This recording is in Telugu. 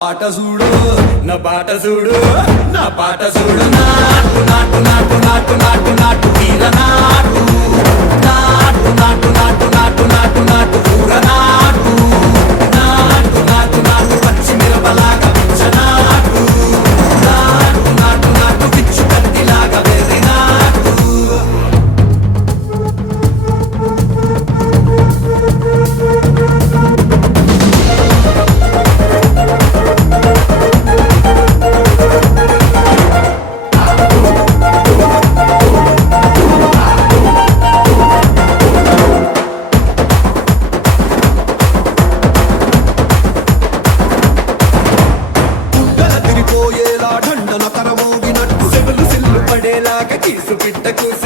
పాట చూడు నా పాట చూడు నా పాట చూడు నాటు నాటు నాటు నాటు నాటు నాటు వీర నాటు నాటు నాటు నాటు నాటు నాటు నాటు పూర నాటు నాటు నాటు నాటు పచ్చి మిరపలాగా పిచ్చ నాటు నాటు నాటు నాటు పిచ్చు కత్తిలాగా వెర్రి నాటు తిరిపోయేలా ఢండన కరమోగినట్టు సెగలు సిల్లు పడేలాగా కీసు పిట్ట కూసి